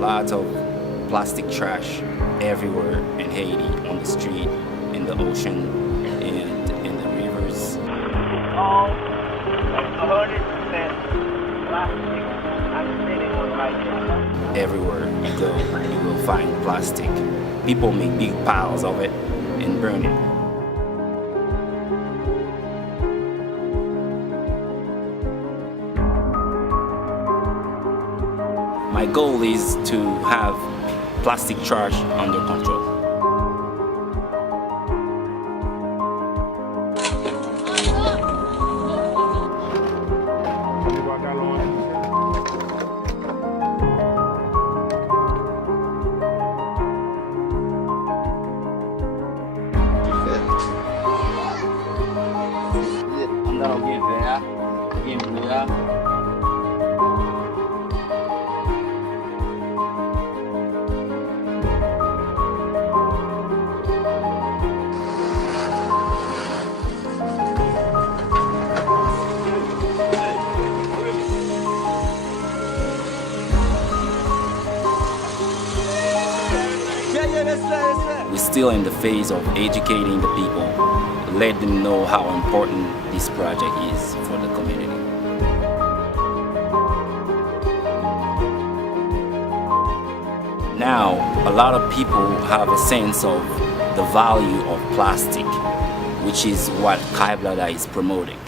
lot of plastic trash everywhere in Haiti, on the street, in the ocean, and in the rivers. All 100% plastic. I'm sitting on right now. Everywhere you go, you will find plastic. People make big piles of it and burn it. My goal is to have plastic trash under control. We're still in the phase of educating the people, let them know how important this project is for the community. Now, a lot of people have a sense of the value of plastic, which is what Kai Blada is promoting.